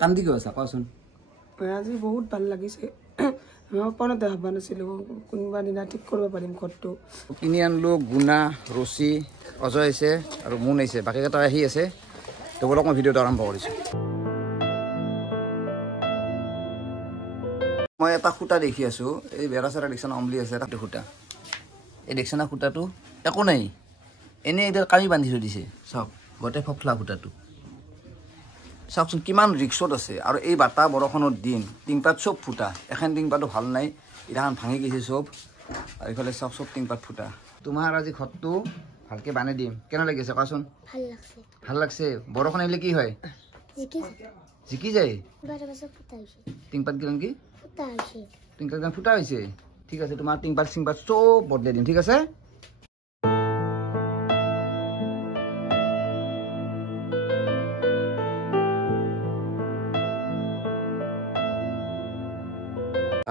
কান্দি কিয় আছা কোৱাচোন আজি বহুত ভাল লাগিছে মই পণতে ভাবা নাছিলো কোনোবা দিনা ঠিক কৰিব পাৰিম ঘৰটো কিনি আনলো গুণা ৰচি অজয় আছে আৰু মুন আছে বাকীকেইটা আহি আছে তো বলক মই ভিডিঅ'টো আৰম্ভ কৰিছোঁ মই এটা খুঁটা দেখি আছোঁ এই বেৰা চেৰা দেখিছানা অমলি আছে এটা খুঁটা এই দেখিছানা খুঁটাটো একো নাই এনেই এতিয়া কামি বান্ধি থৈ দিছে চাওক গোটেই ফফলা খুঁটাটো চাওকচোন কিমান ৰিক্সত আছে আৰু এই বাটা বৰষুণৰ দিন টিংপাত চব ফুটা এখন টিংপাতো ভাল নাই ইটাখন ভাঙি গৈছে চব আৰু এইফালে চাওক চব টিংপাত ফুটা তোমাৰ আজি ঘৰটো ভালকৈ বানাই দিম কেনে লাগিছে কোৱাচোন ভাল লাগছে বৰষুণ আহিলে কি হয় জিকি যায় টিংপাত কিমান কি টিংপাত ফুটা হৈছে ঠিক আছে তোমাৰ টিংপাত চিংপাত চব বদলাই দিম ঠিক আছে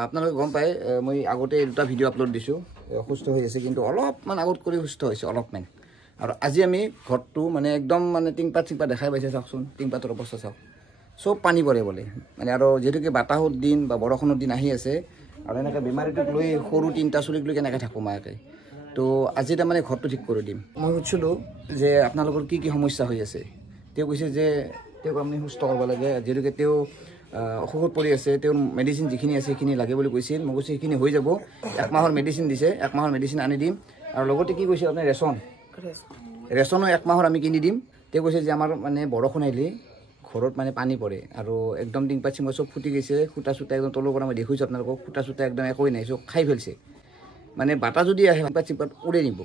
আপোনালোকে গম পায় মই আগতে দুটা ভিডিঅ' আপলোড দিছোঁ সুস্থ হৈ আছে কিন্তু অলপমান আগত কৰি সুস্থ হৈছে অলপমান আৰু আজি আমি ঘৰটো মানে একদম মানে টিংপাত চিংপাত দেখাই পাইছে চাওকচোন টিংপাতৰ অৱস্থা চাওক চব পানী পৰে বোলে মানে আৰু যিহেতুকে বাতাহৰ দিন বা বৰষুণৰ দিন আহি আছে আৰু এনেকৈ বেমাৰীটোক লৈ সৰু তিনিটা চুলিক লৈ কেনেকৈ থাকোঁ মায়াকৈ তো আজি তাৰমানে ঘৰটো ঠিক কৰি দিম মই সুধিছিলোঁ যে আপোনালোকৰ কি কি সমস্যা হৈ আছে তেওঁ কৈছে যে তেওঁক আপুনি সুস্থ কৰিব লাগে যিহেতুকে তেওঁ অসুখত পৰি আছে তেওঁৰ মেডিচিন যিখিনি আছে সেইখিনি লাগে বুলি কৈছিল মই কৈছোঁ সেইখিনি হৈ যাব 1 মাহৰ মেডিচিন দিছে 1 মাহৰ মেডিচিন আনি দিম আৰু লগতে কি কৈছে আপোনাৰ ৰেচনো 1 মাহৰ আমি কিনি দিম তেওঁ কৈছে যে আমাৰ মানে বৰষুণ আহিলে ঘৰত মানে পানী পৰে আৰু একদম টিংপাত চিংপাত চব ফুটি গৈছে খুটা চুটা একদম তলৰ পৰা মই দেখুৱাইছোঁ আপোনালোকক খুটা চুটা একদম একোৱেই নাই চব খাই ফেলছে মানে বাটা যদি আহে টিংপাত চিংপাত উৰাই নিব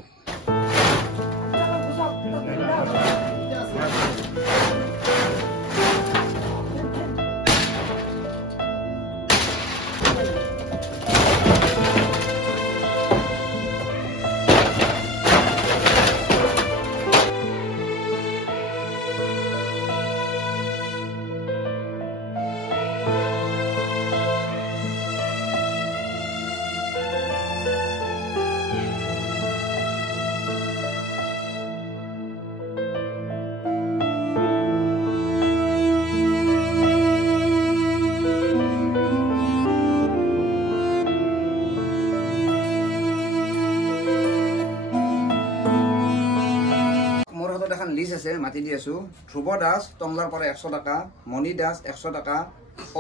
লিষ্ট আছে মাতি দি আছোঁ ধ্ৰুৱ দাস টংলাৰ পৰা 100 টকা মণি দাস 100 টকা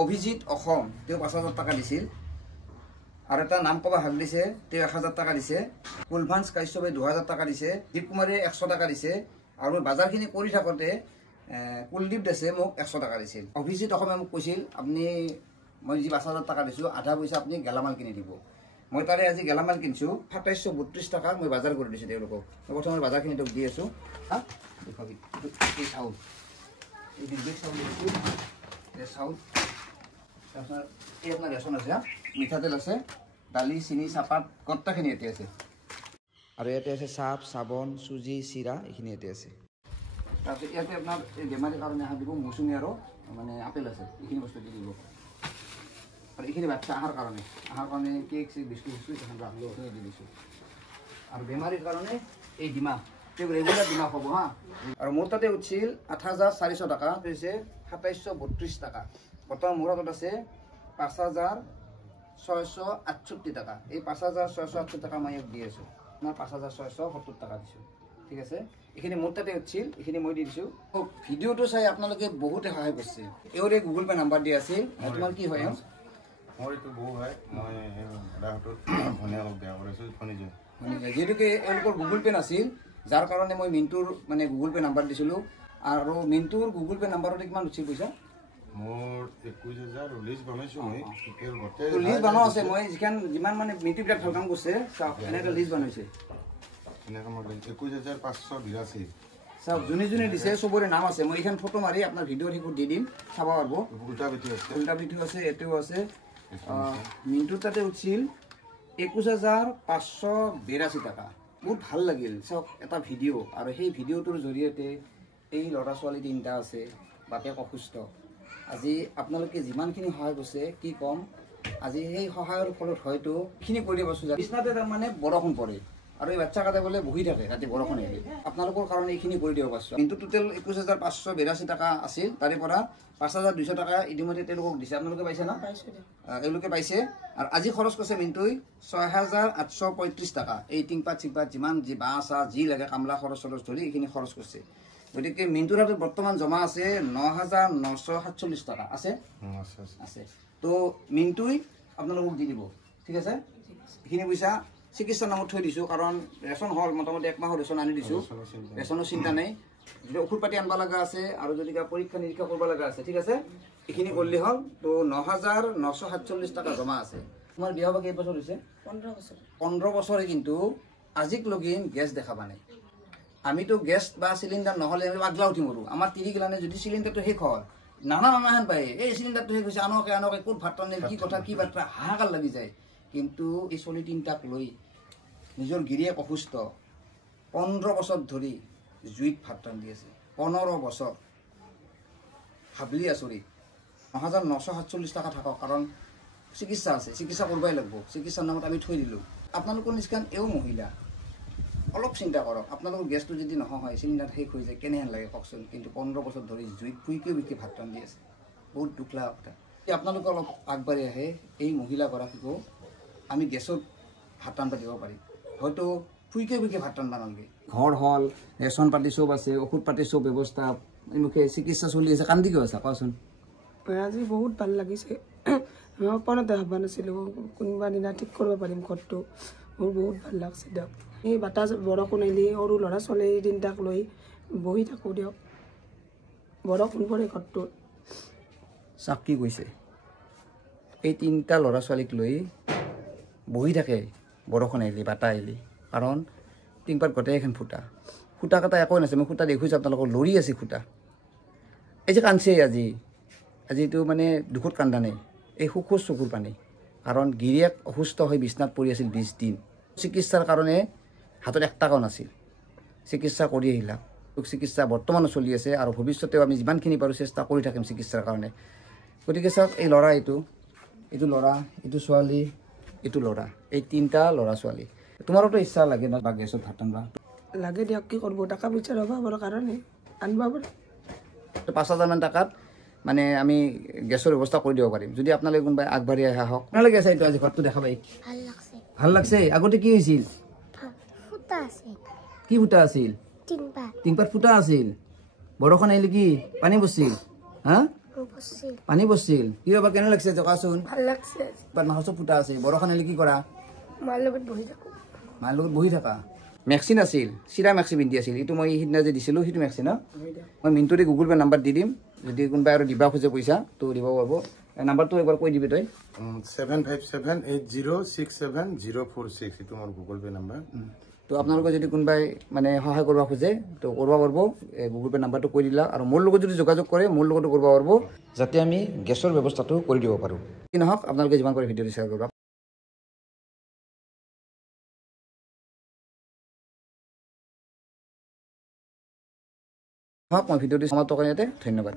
অভিজিত অসম তেওঁ 5000 টকা দিছিল আৰু এটা নাম ক'বা হাক দিছে তেওঁ 1000 টকা দিছে কুলভান্স কাশ্যপে 2000 টকা দিছে দীপ কুমাৰে 100 টকা দিছে আৰু বজাৰখিনি কৰি থাকোঁতে কুলদীপ দাসে মোক 100 টকা দিছিল অভিজিত অসমে মোক কৈছিল আপুনি মই যি 5000 টকা দিছোঁ আধা পইচা আপুনি গেলামাল কিনি দিব মই তাৰে আজি গেলামাল কিনিছোঁ 2732 টকা মই বজাৰ কৰি দিছোঁ তেওঁলোকক মই প্ৰথমে বজাৰখিনি তেওঁক দি আছোঁ হা দেখুৱাবি এই চাউল এই বিগ চাউল দিছোঁ এই চাউল তাৰপিছত এই আপোনাৰ ৰেচন আছে মিঠাতেল আছে দালি চেনি চাহপাত গোটেইখিনি ইয়াতে আছে আৰু ইয়াতে আছে চাপ চাবোন চুজি চিৰা এইখিনি ইয়াতে আছে তাৰপিছত ইয়াতে আপোনাৰ এই বেমাৰীৰ কাৰণে আহাৰ দিব মৌচুমী আৰু মানে আপেল আছে এইখিনি বস্তু দি দিব আৰু এইখিনি বাচ্চা আহাৰ কাৰণে কেক চেক বিস্কুট এখন ৰাখলোঁ দি দিছোঁ আৰু বেমাৰীৰ কাৰণে এই ডিমা তেওঁ ৰেগুলাৰ ডিমা খাব হা আৰু মোৰ তাতে উঠিছিল 8400 টকা হৈছে 2732 টকা বৰ্তমান মোৰ হাতত আছে 5668 টকা এই 5668 টকা মই ইয়াক দি আছোঁ মই 5670 টকা দিছোঁ ঠিক আছে এইখিনি মোৰ তাতে উঠিছিল এইখিনি মই দি দিছোঁ ভিডিঅ'টো চাই আপোনালোকে বহুতে সহায় কৰিছে এওঁৰে গুগল পে' নাম্বাৰ দিয়া আছিল তোমাৰ কি হয় মোৰ এইটো বৌ হয় মই দাদাহঁতৰ ভনীয়েকক বেয়া কৰিছোঁ শুনিছোঁ যিহেতুকে এওঁলোকৰ গুগল পে' নাছিল যাৰ কাৰণে মই মিণ্টুৰ মানে গুগল পে' নাম্বাৰ দিছিলোঁ আৰু মিণ্টুৰ গুগল পে' নাম্বাৰতে কিমান উঠিছিল পইচা মোৰ 21000 লিষ্ট বনাইছোঁ মই লিষ্ট বনোৱা আছে মই যিমান মানে মিণ্টুবিলাক ভাল কাম কৰিছে চাওক এনেকৈ লিষ্ট বনাইছে এনেকৈ মই 21582 চাওক যোনে যোনে দিছে চবৰে নাম আছে মই এইখন ফটো মাৰি আপোনাৰ ভিডিঅ'ত সেইবোৰ দি দিম চাব পাৰিব উল্টা পিঠি আছে এইটোও আছে মিণ্টুৰ তাতে উঠিছিল 21582 টকা বহুত ভাল লাগিল চাওক এটা ভিডিঅ' আৰু সেই ভিডিঅ'টোৰ জৰিয়তে এই ল'ৰা ছোৱালী তিনিটা আছে বাপেক অসুস্থ আজি আপোনালোকে যিমানখিনি সহায় কৰিছে কি ক'ম আজি সেই সহায়ৰ ফলত হয়তো খিনি কৰি দিব বিছনাতে তাৰমানে বৰষুণ পৰে আৰু এই বাচ্চাকেইটা বোলে বহি থাকে ৰাতি বৰষুণ আহিলে আপোনালোকৰ কাৰণে এইখিনি কৰি দিব পাৰিছোঁ কিন্তু টোটেল 21,582 টকা আছিল তাৰে পৰা 5,200 টকা ইতিমধ্যে তেওঁলোকক দিছে আপোনালোকে পাইছে না এওঁলোকে পাইছে আৰু আজি খৰচ কৰিছে মিণ্টুই 6,835 টকা এই টিংপাত চিংপাত যিমান যি বাঁহ চাহ যি লাগে কামলা খৰচ ধৰি এইখিনি খৰচ কৰিছে গতিকে মিণ্টুৰ হাতত বৰ্তমান জমা আছে 9,947 টকা আছে আছে তো মিণ্টুই আপোনালোকক দি দিব ঠিক আছে এইখিনি পইচা চিকিৎসাৰ নামত থৈ দিছোঁ কাৰণ ৰেচন হ'ল মোটামুটি 1 মাহৰ ৰেচন আনি দিছোঁ ৰেচনৰ চিন্তা নাই যদি ঔষধ পাতি আনিব লগা আছে আৰু যদি কিবা পৰীক্ষা নিৰীক্ষা কৰিব লগা আছে ঠিক আছে এইখিনি কৰিলে হ'ল তো 9,947 টকা জমা আছে তোমাৰ বিয়া বা কেইবছৰ হৈছে 15 বছৰে কিন্তু আজিক লগিন গেছ দেখা পোৱা নাই আমিতো গেছ বা চিলিণ্ডাৰ নহ'লে আমি আগলা উঠি মৰোঁ আমাৰ 30 গিলানে যদি চিলিণ্ডাৰটো শেষ হয় নানা হেন পায় এই চিলিণ্ডাৰটো শেষ হৈছে আনকে ক'ত ভাত ৰান্ধে কি কথা কি বাৰ্তা হাহাকাৰ লাগি যায় কিন্তু এই চলি তিনিটাক লৈ নিজৰ গিৰিয়েক অসুস্থ 15 বছৰ ধৰি জুইত ভাত ৰান্ধি আছে 15 বছৰ ভাবলি আচৰিত 9,947 টকা থাকক কাৰণ চিকিৎসা আছে চিকিৎসা কৰিবই লাগিব চিকিৎসাৰ নামত আমি থৈ দিলোঁ আপোনালোকৰ নিচিনা এও মহিলা অলপ চিন্তা কৰক আপোনালোকৰ গেছটো যদি নহয় চিলিণ্ডাৰ শেষ হৈ যায় কেনেহেন লাগে কওকচোন কিন্তু 15 বছৰ ধৰি জুইত ফুইকে বিকি ভাত ৰান্ধি আছে বহুত দুখ লগা কথা আপোনালোকে অলপ আগবাঢ়ি আহে এই মহিলাগৰাকীকো আমি গেছত ভাত ৰান্ধা দিব পাৰিম হয়তো ফুইকে বিকি ভাত ৰান্ধা নালাগে ঘৰ হ'ল ৰেচন পাতি চব আছে ঔষধ পাতি চব ব্যৱস্থা এনেকৈ চিকিৎসা চলি আছে কান্দি কিয় আছে কোৱাচোন আজি বহুত ভাল লাগিছে মই সপোনতে ভাবা নাছিলোঁ কোনোবা দিনা ঠিক কৰিব পাৰিম ঘৰটো মোৰ বহুত ভাল লাগছে দিয়ক এই বতাহ বৰষুণ আহিলে সৰু ল'ৰা ছোৱালী তিনিটাক লৈ বহি থাকোঁ দিয়ক বৰষুণ পৰে ঘৰটোত চাক কি কৈছে এই তিনিটা ল'ৰা ছোৱালীক লৈ বহি থাকে বৰষুণ আহিলে বাটা আহিলে কাৰণ টিংপাত গোটেই এখন ফুটা কটা একোৱে নাছে মই ফুটা দেখুৱাইছোঁ আপোনালোকৰ লৰি আছে ফুটা এই যে কান্দছে আজিতো মানে দুখত কান্দা নাই এই সুখৰ চকুৰ পানী কাৰণ গিৰিয়েক অসুস্থ হৈ বিচনাত পৰি আছিল 20 দিন চিকিৎসাৰ কাৰণে হাতত 1 টকাও নাছিল চিকিৎসা কৰি আহিলা চিকিৎসা বৰ্তমানো চলি আছে আৰু ভৱিষ্যতেও আমি যিমানখিনি পাৰোঁ চেষ্টা কৰি থাকিম চিকিৎসাৰ কাৰণে গতিকে চাওক এই ল'ৰা এইটো ল'ৰা এইটো ছোৱালী এইটো ল'ৰা এই তিনিটা ল'ৰা ছোৱালী তোমাৰোতো ইচ্ছা লাগে ন বা গেছত ভাত ৰান্ধবা লাগে দিয়ক কি কৰিব টকা পইচাৰ অভাৱৰ কাৰণে আনবা পাৰে 5,000 মান টকাত মানে আমি গেছৰ ব্যৱস্থা কৰি দিব পাৰিম যদি আপোনালোকে কোনোবাই আগবাঢ়ি আহা হওক আপোনালোকে আছে এইটো আজি ঘৰটো দেখা পাই ভাল লাগছে আগতে কি হৈছিল কি ফুটা আছিল টিংপাত ফুটা আছিল বৰষুণ আহিলে কি পানী বসছিল হা পানী বসছিল কি বাবা কেনে লাগছে জকাচোন ভাল লাগছে মাছ ফুটা আছে বৰষুণ আহিলে কি কৰা মাৰ লগত বহি থাকোঁ মাৰ লগত বহি থাকা মেক্সিন আছিল চিৰা মেক্সি পিন্ধি আছিল এইটো মই সিদিনা যে দিছিলোঁ সেইটো মেক্সিন মই মিণ্টুৰে গুগল পে' নাম্বাৰ দি দিম যদি কোনোবাই আৰু দিবা খোজে পইচা তো দিব পাৰিব নাম্বাৰটো একবাৰ কৈ দিবি তই 7578067046 এইটো মোৰ গুগল পে' নাম্বাৰ তো আপোনালোকে যদি কোনোবাই মানে সহায় কৰিব খোজে তো কৰিব পাৰিব গুগল পে' নাম্বাৰটো কৈ দিলা আৰু মোৰ লগত যদি যোগাযোগ কৰে মোৰ লগতো কৰিব পাৰিব যাতে আমি গেছৰ ব্যৱস্থাটো কৰি দিব পাৰোঁ কি নহওক আপোনালোকে যিমান পাৰে ভিডিঅ'টো শ্বেয়াৰ কৰিব মই ভিডিঅ'টো সমাপ্ত কৰি ইয়াতে ধন্যবাদ